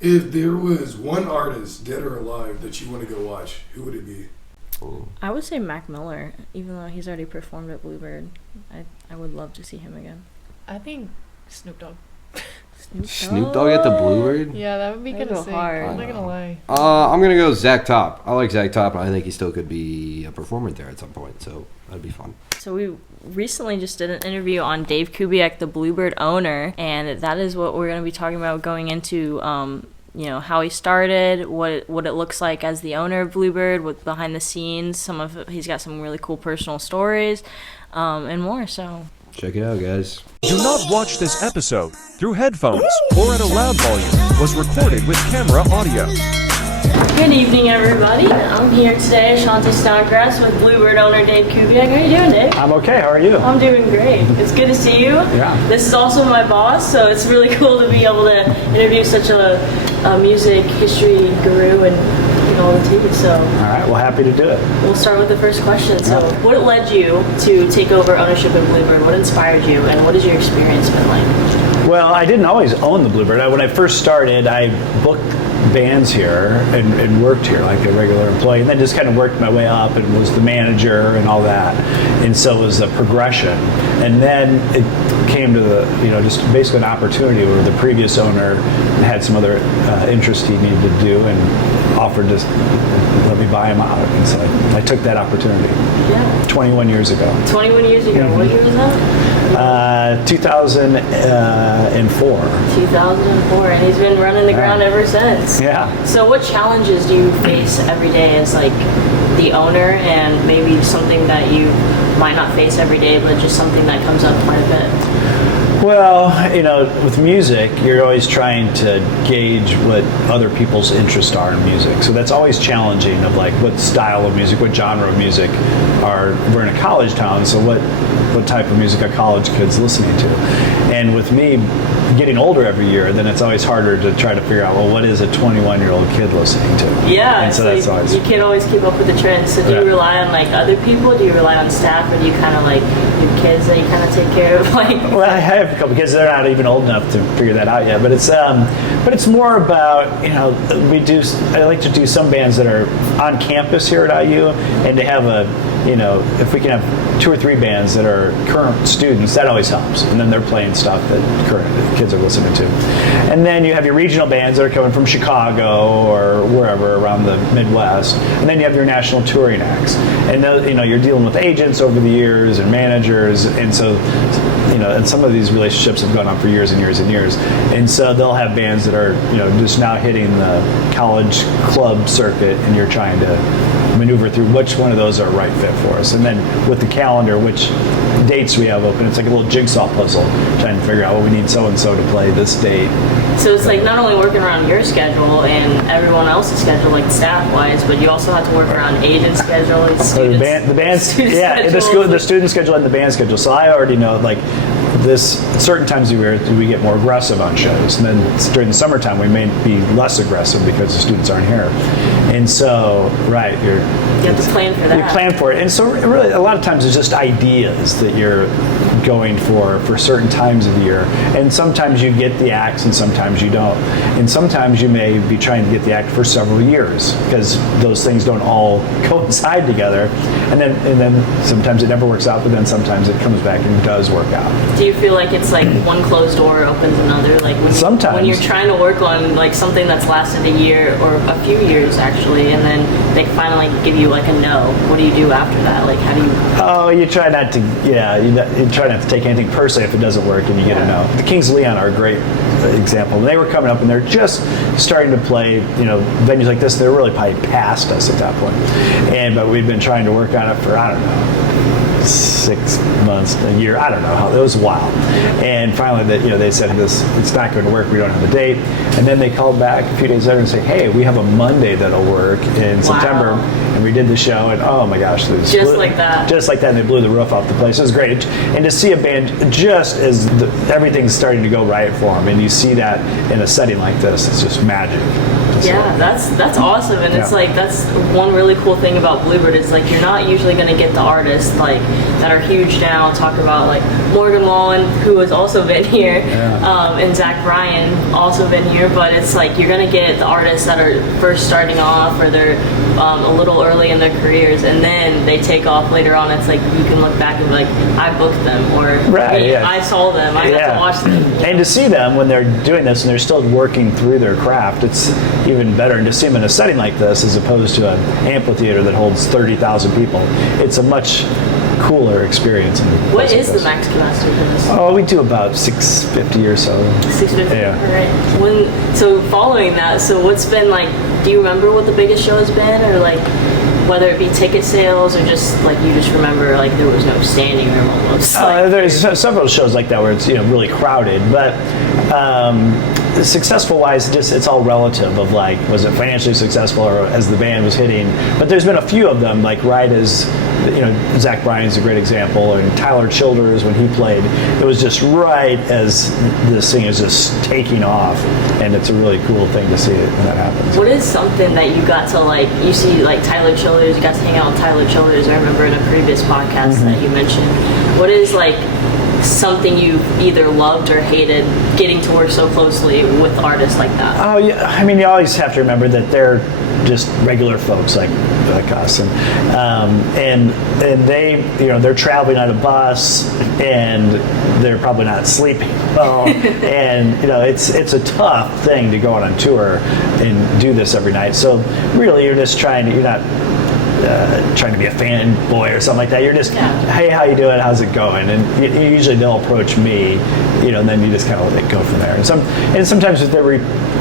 If there was one artist, dead or alive, that you want to go watch, who would it be? I would say Mac Miller, even though he's already performed at Bluebird. I would love to see him again. I think Snoop Dogg. Snoop Dogg at the Bluebird? Yeah, that would be kind of sick. hard. I'm not gonna lie. I'm gonna go Zach Top. I like Zach Top, and I think he still could be a performer there at some point. So that'd be fun. So we recently just did an interview on Dave Kubiak, the Bluebird owner, and that is what we're going to be talking about going into. How he started, what it looks like as the owner of Bluebird, with behind the scenes. He's got some really cool personal stories, and more. So check it out, guys. Do not watch this episode through headphones or at a loud volume. Was recorded with camera audio. good evening, everybody. I'm here today, Ashanti Snodgrass, with Bluebird owner Dave Kubiak. How are you doing, Dave? I'm okay. How are you? I'm doing great. It's good to see you. Yeah. This is also my boss, so it's really cool to be able to interview such a music history guru and all the TV. So. All right. Well, happy to do it. We'll start with the first question. So, what led you to take over ownership of Bluebird? What inspired you, and what has your experience been like? Well, I didn't always own the Bluebird. When I first started, I booked bands here and worked here like a regular employee, and then just kind of worked my way up and was the manager and all that. And so it was a progression. And then it came to just basically an opportunity where the previous owner had some other interest he needed to do and offered to let me buy him out. And so I took that opportunity. Yeah. 21 years ago. 21 years ago. Mm-hmm. What year was that? 2004. 2004, and he's been running the ground ever since. Yeah. So what challenges do you face every day as like the owner, and maybe something that you might not face every day, but just something that comes up quite a bit? Well, with music, you're always trying to gauge what other people's interests are in music. So that's always challenging of like what style of music, what genre of music we're in a college town, so what type of music are college kids listening to? And with me getting older every year, then it's always harder to try to figure out, well, what is a 21-year-old kid listening to? Yeah, and so that's always, you can't always keep up with the trends. So do you rely on like other people? Do you rely on staff, or do you kind of like your kids that you kind of take care of? Well, I have a couple kids. They're not even old enough to figure that out yet. But it's more about I like to do some bands that are on campus here at IU, and to have if we can have 2 or 3 bands that are current students, that always helps. And then they're playing stuff that current kids are listening to. And then you have your regional bands that are coming from Chicago or wherever around the Midwest. And then you have your national touring acts. And you're dealing with agents over the years and managers, and so and some of these relationships have gone on for years and years and years. And so they'll have bands that are, just now hitting the college club circuit, and you're trying to maneuver through which one of those are a right fit for us. And then with the calendar, which dates we have open, it's like a little jigsaw puzzle, trying to figure out, we need so-and-so to play this date. So it's like not only working around your schedule and everyone else's schedule, like staff-wise, but you also have to work around agent schedule and students. The student schedule and the band schedule. So I already know, certain times of the year we get more aggressive on shows, and then during the summertime we may be less aggressive because the students aren't here. And so, you have to plan for that. You plan for it. And so really a lot of times it's just ideas that you're going for certain times of the year. And sometimes you get the acts and sometimes you don't. And sometimes you may be trying to get the act for several years because those things don't all coincide together. And then sometimes it never works out, but then sometimes it comes back and does work out. Do you feel like it's like one closed door opens another? Like when you're trying to work on like something that's lasted a year or a few years actually, and then they finally give you like a no. What do you do after that? Like how do you? Oh, you try not to. Yeah, you try not to take anything personally if it doesn't work and you get a no. The Kings of Leon are a great example. When they were coming up and they're just starting to play, venues like this, they're really probably past us at that point. But we'd been trying to work on it for 6 months, a year, I don't know how, it was a while. And finally they said it's not going to work, we don't have a date. And then they called back a few days later and said, hey, we have a Monday that'll work in September. And we did the show, and oh my gosh, like that, and they blew the roof off the place. It was great. And to see a band just as everything's starting to go right for them, and you see that in a setting like this, it's just magic. Yeah, that's awesome, and it's Yeah. like that's one really cool thing about Bluebird is like you're not usually gonna get the artists like that are huge now. Talk about like Morgan Wallen, who has also been here, and Zach Bryan also been here, but it's like you're gonna get the artists that are first starting off or they're a little early in their careers, and then they take off later on. It's like you can look back and be like, I booked them, or Right, hey, yeah. I saw them, I got to watch them. And to see them when they're doing this and they're still working through their craft, it's even better. And to see them in a setting like this as opposed to an amphitheater that holds 30,000 people, it's a much cooler experience. What is the max capacity for this? Oh, we do about 650 or so. 650. Yeah. All right. So following that, so what's been like? Do you remember what the biggest show has been, or like whether it be ticket sales or just like you just remember like there was no standing room almost? There's several shows like that where it's really crowded, but successful wise, it's all relative of like, was it financially successful or as the band was hitting. But there's been a few of them, like right as Zach Bryan's a great example, and Tyler Childers when he played, it was just right as this thing is just taking off, and it's a really cool thing to see it when that happens. What is something that you got to like? You see like Tyler Childers, you got to hang out with Tyler Childers. I remember in a previous podcast that you mentioned. What is like something you either loved or hated getting to work so closely with artists like that? Oh yeah, I mean you always have to remember that they're just regular folks like us, and they they're traveling on a bus and they're probably not sleeping well, and it's a tough thing to go out on tour and do this every night. So really, you're not trying to be a fanboy or something like that. You're just, hey, how you doing? How's it going? And usually they'll approach me, and then you just kind of let it go from there. And sometimes with the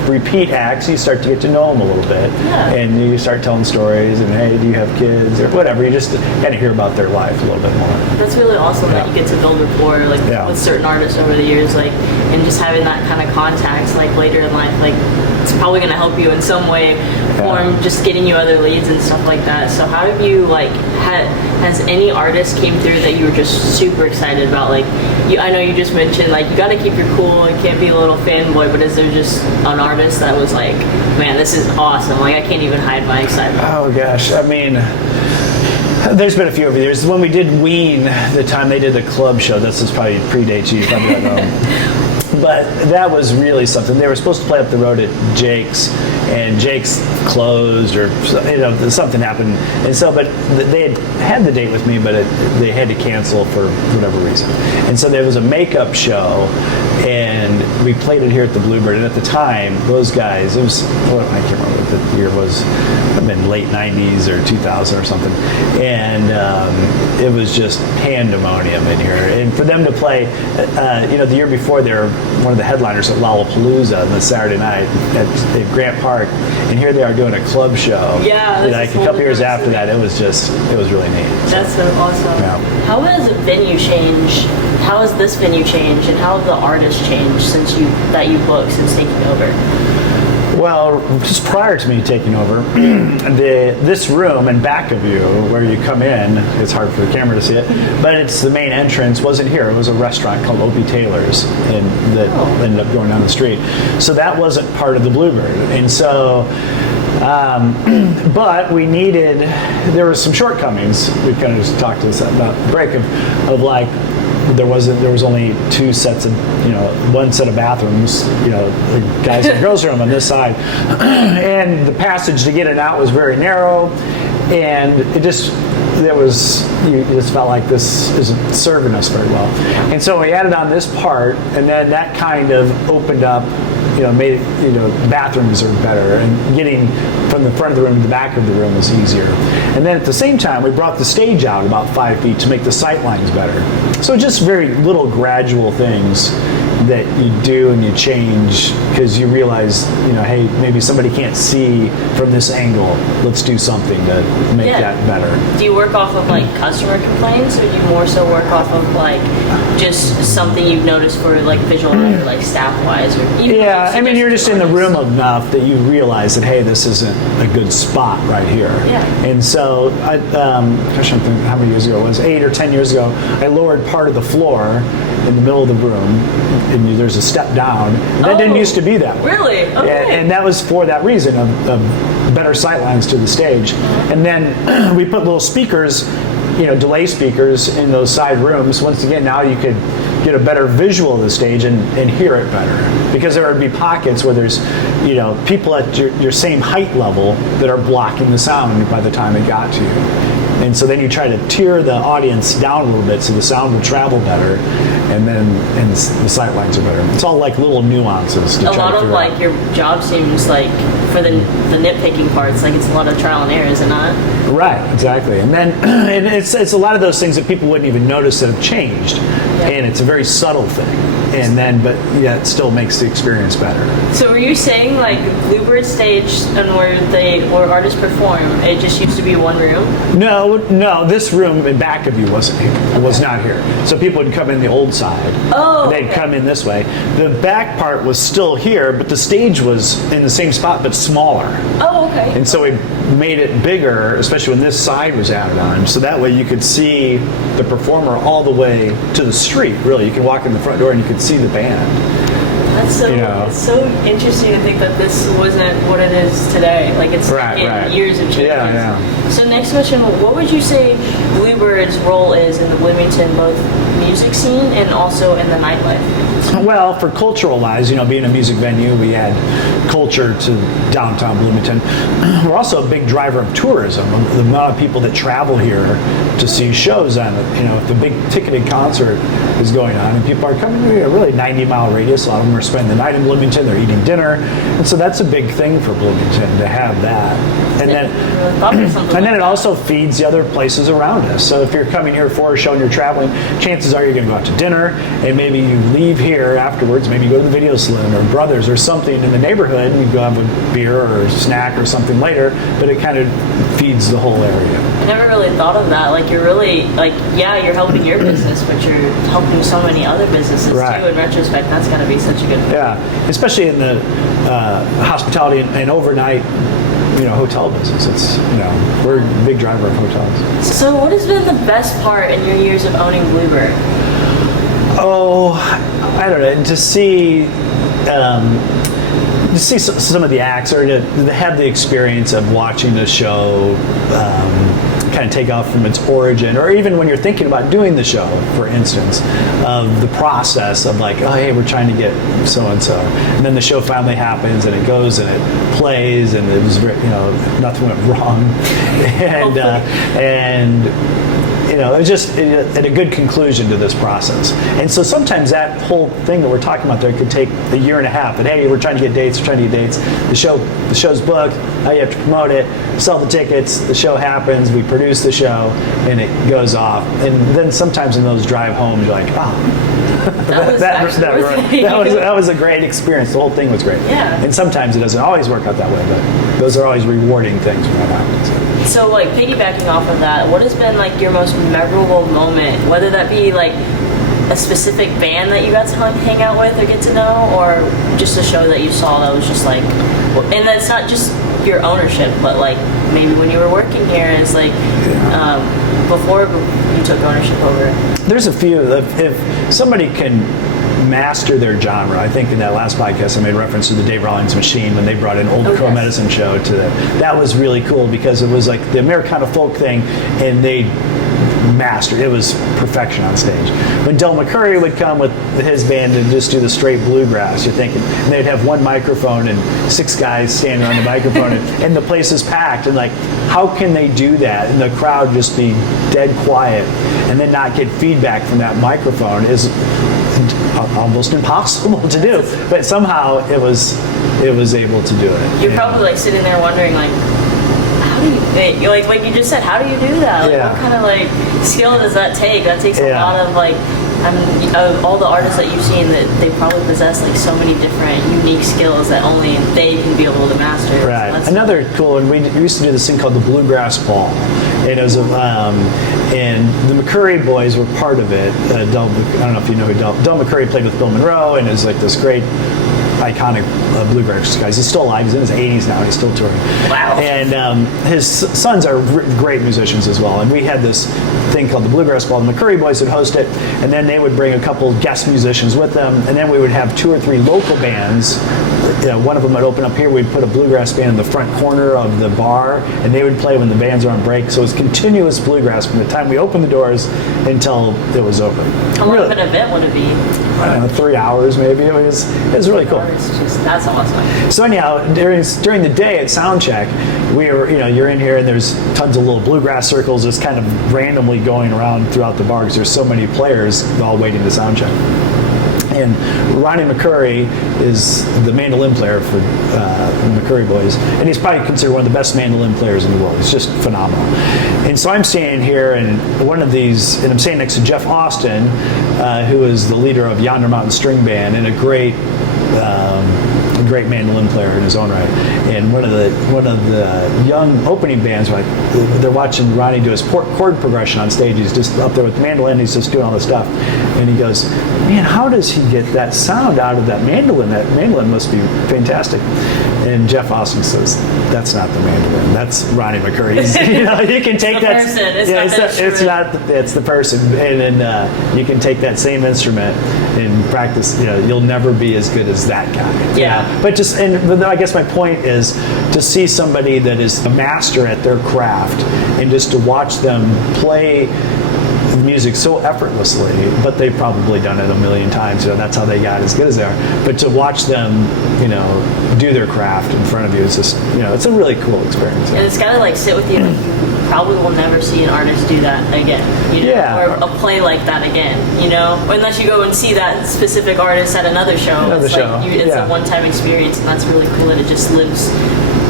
repeat acts, you start to get to know them a little bit, and you start telling stories. And hey, do you have kids or whatever? You just kind of hear about their life a little bit more. That's really awesome that you get to build rapport with certain artists over the years, and just having that kind of contact later in life, it's probably going to help you in some way, form just getting you other leads and stuff like that. So how have you has any artist came through that you were just super excited about? I know you just mentioned you got to keep your cool and can't be a little fanboy, but is there just an artist that was like, man, this is awesome? I can't even hide my excitement. Oh gosh, I mean, there's been a few over the years. When we did Ween, the time they did the club show, this is probably predates you probably don't know. But that was really something. They were supposed to play up the road at Jake's, and Jake's closed, or something happened, and so. But they had the date with me, but they had to cancel for whatever reason. And so there was a makeup show, and we played it here at the Bluebird. And at the time, those guys, it was I can't remember what the year was. I've been late '90s or 2000 or something, and it was just pandemonium in here. And for them to play, the year before they were one of the headliners at Lollapalooza on the Saturday night at Grant Park, and here they are doing a club show. Yeah, a couple years after that, it was really neat. That's so awesome. Yeah. How has the venue changed? How has this venue changed, and how have the artists changed since you booked since taking over? Well, just prior to me taking over, this room and back of you, where you come in, it's hard for the camera to see it, but it's the main entrance, wasn't here. It was a restaurant called Opie Taylor's that ended up going down the street. So that wasn't part of the Bluebird. And so, but there was some shortcomings. We kind of just talked to this about the break of there was only two sets of one set of bathrooms, the guys and girls room on this side, and the passage to get it out was very narrow, and you just felt like this isn't serving us very well. And so we added on this part, and then that kind of opened up, made it, bathrooms are better, and getting from the front of the room to the back of the room was easier. And then at the same time, we brought the stage out about 5 feet to make the sight lines better. So just very little gradual things that you do and you change because you realize, hey, maybe somebody can't see from this angle. Let's do something to make that better. Do you work off of customer complaints, or do you more so work off of just something you've noticed for visual or staff wise? I mean, you're just in the room enough that you realize that, hey, this isn't a good spot right here. Yeah. And so, I don't think how many years ago it was, 8 or 10 years ago, I lowered part of the floor in the middle of the room and there's a step down. That didn't used to be that way. Really? Okay. And that was for that reason of better sight lines to the stage. And then we put little speakers, delay speakers in those side rooms. Once again, now you could get a better visual of the stage and hear it better. Because there would be pockets where there's, people at your same height level that are blocking the sound by the time it got to you. And so then you try to tear the audience down a little bit so the sound will travel better, and the sight lines are better. It's all like little nuances to A try lot to of figure out. your job seems like for the nitpicking parts, like it's a lot of trial and error, is it not? Right, exactly. And then and it's a lot of those things that people wouldn't even notice that have changed. And it's a very subtle thing. But it still makes the experience better. So were you saying like Bluebird stage and where artists perform, it just used to be one room? No, this room in back of you wasn't here. It was not here. So people would come in the old side. Oh, And they'd come in this way. The back part was still here, but the stage was in the same spot but smaller. Oh, okay. And so we made it bigger, especially when this side was added on. So that way you could see the performer all the way to the street, really. You could walk in the front door and you could see the band. That's so it's so interesting to think that this wasn't what it is today. Like it's years of changes. Yeah. So next question, what would you say Bluebird's role is in the Bloomington both music scene and also in the nightlife? Well, for cultural wise, being a music venue, we add culture to downtown Bloomington. We're also a big driver of tourism. The amount of people that travel here to see shows on it. If the big ticketed concert is going on and people are coming to a really 90-mile radius, a lot of them are spending the night in Bloomington, they're eating dinner. And so that's a big thing for Bloomington to have that. And then it also feeds the other places around us. So if you're coming here for a show and you're traveling, chances are you're going to go out to dinner, and maybe you leave here afterwards, maybe you go to the Video Saloon or Brothers or something in the neighborhood, and you go have a beer or a snack or something later, but it kind of feeds the whole area. I never really thought of that. Like you're really you're helping your business, but you're helping so many other businesses too. In retrospect, that's got to be such a good thing. Yeah, especially in the hospitality and overnight hotel business. It's we're a big driver of hotels. So what has been the best part in your years of owning Bluebird? Oh, I don't know. To see some of the acts, or to have the experience of watching the show kind of take off from its origin, or even when you're thinking about doing the show, for instance, of the process of like, oh, hey, we're trying to get so-and-so. And then the show finally happens, and it goes, and it plays, and it was, nothing went wrong. And it was just at a good conclusion to this process. And so sometimes that whole thing that we're talking about there could take a year and a half. But hey, we're trying to get dates. The show's booked. Now you have to promote it, sell the tickets. The show happens. We produce the show, and it goes off. And then sometimes in those drive homes, you're like, that was a great experience. The whole thing was great. Yeah. And sometimes it doesn't always work out that way, but those are always rewarding things when that happens. So piggybacking off of that, what has been your most memorable moment, whether that be a specific band that you got to hang out with or get to know, or just a show that you saw that was just and that's not just your ownership, but maybe when you were working here as before you took ownership over? There's a few. If somebody can master their genre, I think in that last podcast I made reference to the Dave Rawlings Machine when they brought an old Crow Medicine show to that was really cool because it was like the Americana folk thing, and they mastered it. Was perfection on stage. When Del McCurry would come with his band and just do the straight bluegrass, you're thinking, and they'd have one microphone and 6 guys standing on the microphone and the place is packed, and how can they do that and the crowd just be dead quiet and then not get feedback from that microphone is almost impossible to do, but somehow it was able to do it. You're probably sitting there wondering how do you like you just said, how do you do that? What kind of skill does that take? That takes a lot of of all the artists that you've seen, that they probably possess so many different unique skills that only they can be able to master. Right. Another cool one, we used to do this thing called the Bluegrass Ball. And it was and the McCurry boys were part of it. I don't know if you know who Del McCurry played with Bill Monroe, and is this great iconic Blueberg guys. He's still alive. He's in his 80s now. He's still touring. Wow. And his sons are great musicians as well. And we had this thing called the Bluegrass Ball. The McCurry boys would host it, and then they would bring a couple guest musicians with them, and then we would have 2 or 3 local bands. One of them would open up here. We'd put a bluegrass band in the front corner of the bar, and they would play when the bands are on break. So it was continuous bluegrass from the time we opened the doors until it was over. How long of an event would it be? I don't know, 3 hours maybe. It was really cool. That's awesome. So anyhow, during the day at soundcheck, we were, you're in here and there's tons of little bluegrass circles just kind of randomly going around throughout the bar because there's so many players all waiting to soundcheck. And Ronnie McCurry is the mandolin player for the McCurry boys, and he's probably considered one of the best mandolin players in the world. He's just phenomenal. And so I'm standing here, and one of these, and I'm standing next to Jeff Austin, who is the leader of Yonder Mountain String Band, and a great mandolin player in his own right. And one of the young opening bands, like they're watching Ronnie do his chord progression on stage. He's just up there with the mandolin. He's just doing all this stuff, and he goes, "Man, how does he get that sound out of that mandolin? That mandolin must be fantastic." And Jeff Austin says, "That's not the mandolin. That's Ronnie McCurry. You can take that. It's the person, and then you can take that same instrument and practice. You'll never be as good as that guy. Yeah. But I guess my point is to see somebody that is a master at their craft, and just to watch them play music so effortlessly, but they've probably done it a million times. That's how they got as good as they are. But to watch them, do their craft in front of you, it's just, it's a really cool experience. And it's gotta sit with you. Like, you probably will never see an artist do that again. Or a play like that again. Unless you go and see that specific artist at another show. It's a one-time experience, and that's really cool. That it just lives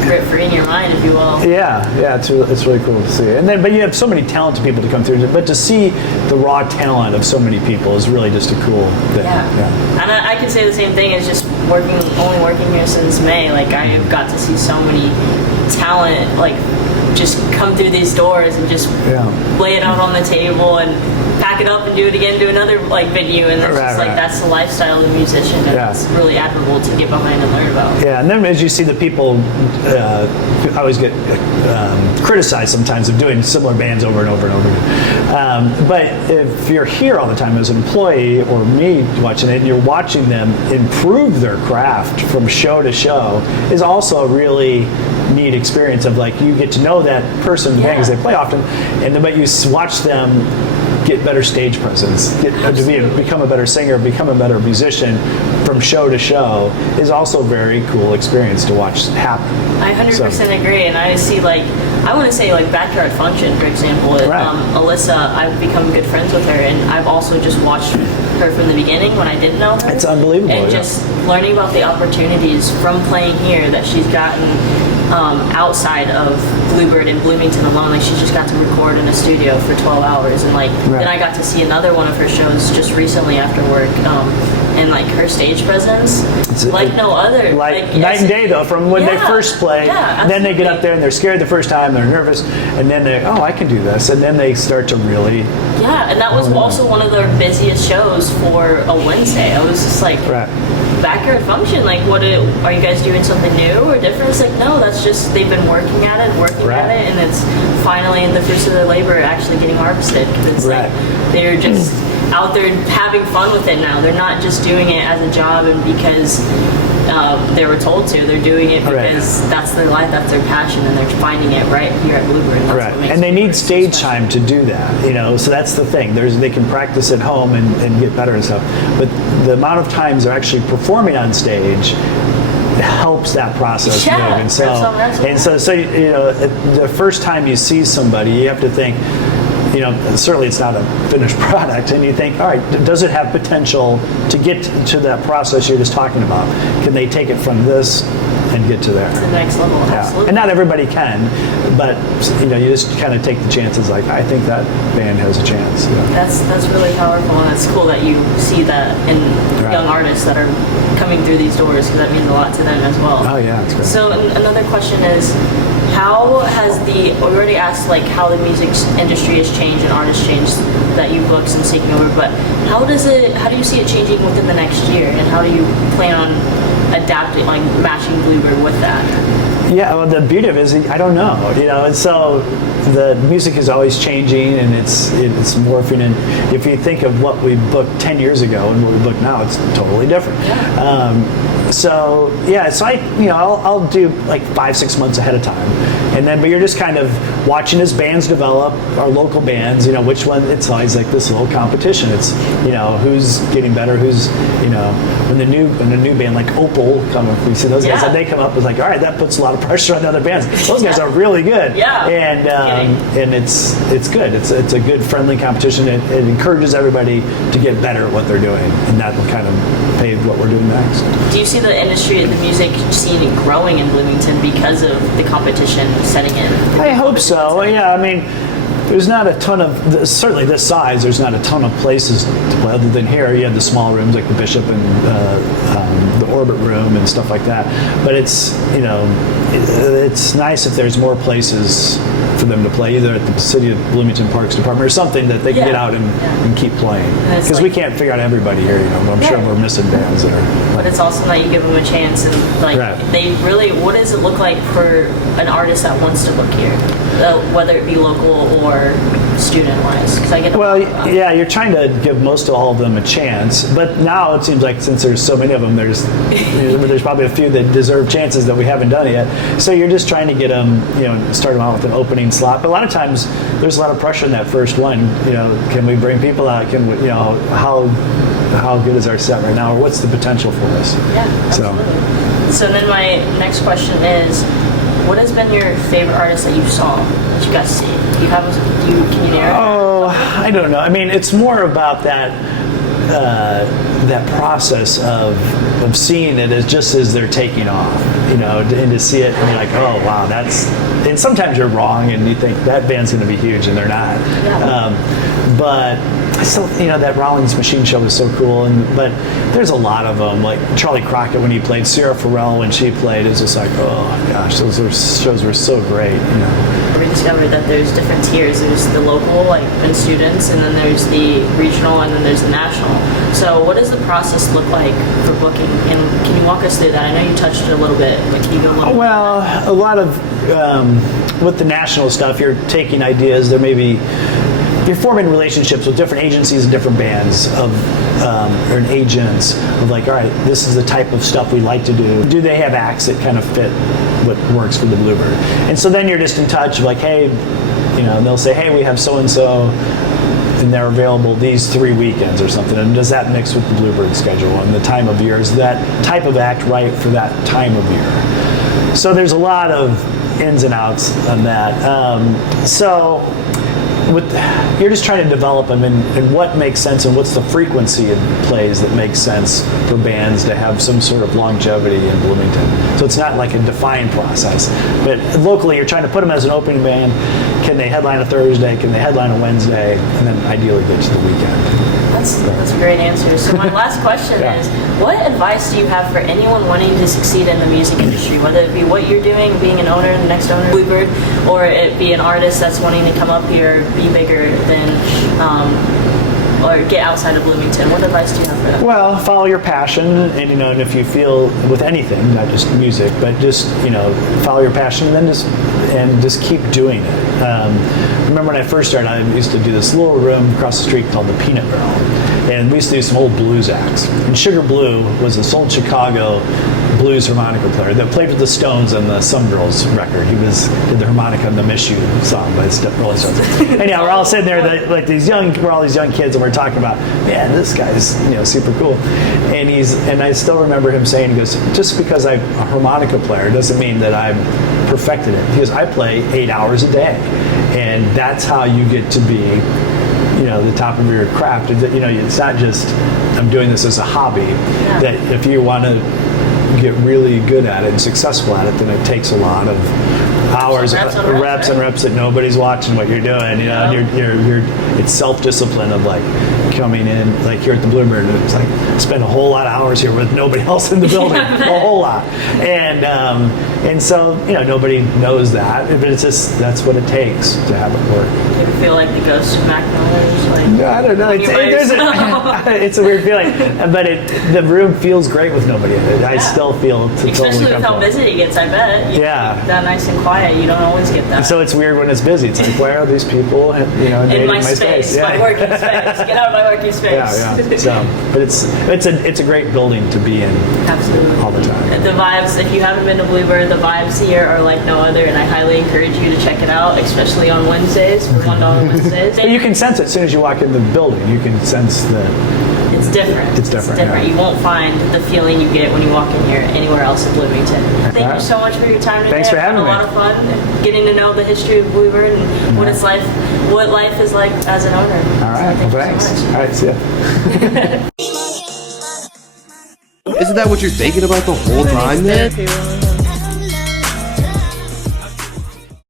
rent free in your mind, if you will. Yeah, it's really cool to see. And then, but you have so many talented people to come through. But to see the raw talent of so many people is really just a cool thing. Yeah. And I can say the same thing as just only working here since May. I've got to see so many talent, just come through these doors and just lay it out on the table and pack it up and do it again, do another venue, and it's that's the lifestyle of a musician, and it's really admirable to get behind and learn about. Yeah, and then as you see the people, I always get criticized sometimes of doing similar bands over and over and over again. But if you're here all the time as an employee or me watching it, and you're watching them improve their craft from show to show, is also a really neat experience of you get to know that person because they play often, but you watch them get better stage presence, become a better singer, become a better musician from show to show is also a very cool experience to watch happen. I 100% agree, and I see I want to say Backyard Function, for example. Alyssa, I've become good friends with her, and I've also just watched her from the beginning when I didn't know her. It's unbelievable. And just learning about the opportunities from playing here that she's gotten outside of Bluebird in Bloomington alone. She just got to record in a studio for 12 hours, and then I got to see another one of her shows just recently after work, and her stage presence, no other. Night and day though, from when they first play, and then they get up there and they're scared the first time, they're nervous, and then I can do this, and then they start to really. Yeah, and that was also one of their busiest shows for a Wednesday. I was just Backyard Function, what are you guys doing something new or different? It's no, that's just they've been working at it, and it's finally in the fruits of their labor actually getting harvested. It's they're just out there having fun with it now. They're not just doing it as a job and because they were told to. They're doing it because that's their life, that's their passion, and they're finding it right here at Bluebird. And they need stage time to do that, so that's the thing. They can practice at home and get better and stuff, but the amount of times they're actually performing on stage helps that process move. And so the first time you see somebody, you have to think, certainly it's not a finished product, and you think, all right, does it have potential to get to that process you're just talking about? Can they take it from this and get to there? To the next level, absolutely. And not everybody can, but you just kind of take the chances. I think that band has a chance. That's really powerful, and it's cool that you see that in young artists that are coming through these doors, because that means a lot to them as well. Oh yeah, it's great. So another question is, how has we already asked how the music industry has changed and artists changed that you've booked since taking over, but how do you see it changing within the next year, and how do you plan on adapting, like matching Bluebird with that? Yeah, well, the beauty of it is I don't know, and so the music is always changing and it's morphing. And if you think of what we booked 10 years ago and what we book now, it's totally different. So I'll do like 5-6 months ahead of time, but you're just kind of watching as bands develop, our local bands. Which one? It's always like this little competition. It's who's getting better, who's when the new band like Opal come up, we see those guys and they come up, it's like, all right, that puts a lot of pressure on the other bands. Those guys are really good. Yeah. And it's good. It's a good friendly competition. It encourages everybody to get better at what they're doing, and that will kind of pave what we're doing next. Do you see the industry, the music scene growing in Bloomington because of the competition setting in? I hope so. Yeah, I mean, there's not a ton of, certainly this size, there's not a ton of places to play other than here. You have the small rooms like the Bishop and the Orbit Room and stuff like that. But it's nice if there's more places for them to play, either at the City of Bloomington Parks Department or something that they can get out and keep playing. Because we can't figure out everybody here, I'm sure we're missing bands that are. But it's awesome that you give them a chance, and they really, what does it look like for an artist that wants to book here? Whether it be local or student-wise, because I get. Well, yeah, you're trying to give most of all of them a chance, but now it seems like since there's so many of them, there's probably a few that deserve chances that we haven't done yet. So you're just trying to get them, start them out with an opening slot. But a lot of times there's a lot of pressure in that first one. Can we bring people out? Can we, how good is our set right now, or what's the potential for this? Yeah. Absolutely. So then my next question is, what has been your favorite artist that you saw, that you got to see? Can you narrow? Oh, I don't know. I mean, it's more about that process of seeing it as they're taking off, and to see it and you're like, oh wow, and sometimes you're wrong and you think that band's going to be huge and they're not. Yeah. But I still, that Rollins Machine Show was so cool, but there's a lot of them, like Charlie Crockett when he played, Sarah Farrell when she played, it's just like, oh gosh, those shows were so great. We discovered that there's different tiers. There's the local, like, and students, and then there's the regional, and then there's the national. So what does the process look like for booking? And can you walk us through that? I know you touched it a little bit, but can you go a little Well, a lot of, with the national stuff, you're taking ideas, you're forming relationships with different agencies and different bands or agents of like, all right, this is the type of stuff we like to do. Do they have acts that kind of fit what works for the Bluebird? And so then you're just in touch of like, hey, and they'll say, hey, we have so-and-so and they're available these 3 weekends or something. And does that mix with the Bluebird schedule and the time of year? Is that type of act right for that time of year? So there's a lot of ins and outs on that. You're just trying to develop them and what makes sense and what's the frequency of plays that makes sense for bands to have some sort of longevity in Bloomington. So it's not like a defined process. But locally, you're trying to put them as an opening band. Can they headline a Thursday? Can they headline a Wednesday? And then ideally get to the weekend. That's a great answer. So my last question is, what advice do you have for anyone wanting to succeed in the music industry, whether it be what you're doing, being an owner, the next owner, Bluebird, or it be an artist that's wanting to come up here, be bigger than, or get outside of Bloomington? What advice do you have for them? Well, follow your passion, and and if you feel with anything, not just music, but just follow your passion, and then just keep doing it. Remember when I first started, I used to do this little room across the street called the Peanut Barrel, and we used to do some old blues acts. And Sugar Blue was this old Chicago blues harmonica player that played with the Stones on the Some Girls record. He did the harmonica on the Miss You song by the Rolling Stones. Anyhow, we're all sitting there, we're all these young kids, and we're talking about, man, this guy's super cool. And I still remember him saying, he goes, just because I'm a harmonica player doesn't mean that I'm perfected it. He goes, I play 8 hours a day, and that's how you get to be the top of your craft. It's not just I'm doing this as a hobby. That if you want to get really good at it and successful at it, then it takes a lot of hours, reps and reps that nobody's watching what you're doing. You know, and you're it's self-discipline of like coming in, like here at the Bluebird. It's like spend a whole lot of hours here with nobody else in the building, a whole lot, and so you know nobody knows that, but it's just that's what it takes to have it work. Do you feel like the ghost of McDonald's? Like, no, I don't know. It's a weird feeling, but the room feels great with nobody in it. I still feel totally especially with how comfortable. busy it gets. I bet. Yeah. That nice and quiet. You don't always get that. So it's weird when it's busy. It's like, where are these people? You know, invading in my space, Yeah. my working space. Get out of my working space. Yeah. So, but it's a great building to be in. Absolutely. All the time. The vibes, if you haven't been to Bluebird, the vibes here are like no other, and I highly encourage you to check it out, especially on Wednesdays, for $1 Wednesdays. But you can sense it as soon as you walk in the building. You can sense It's different. It's different, yeah. You won't find the feeling you get when you walk in here anywhere else in Bloomington. Thank Alright. you so much for your time today. Thanks for having It's been me. a lot of fun getting to know the history of Bluebird and what life is like as an owner. All right. So Well, thanks. thank you so much. All right. See ya. Isn't that what you're thinking about the whole time then?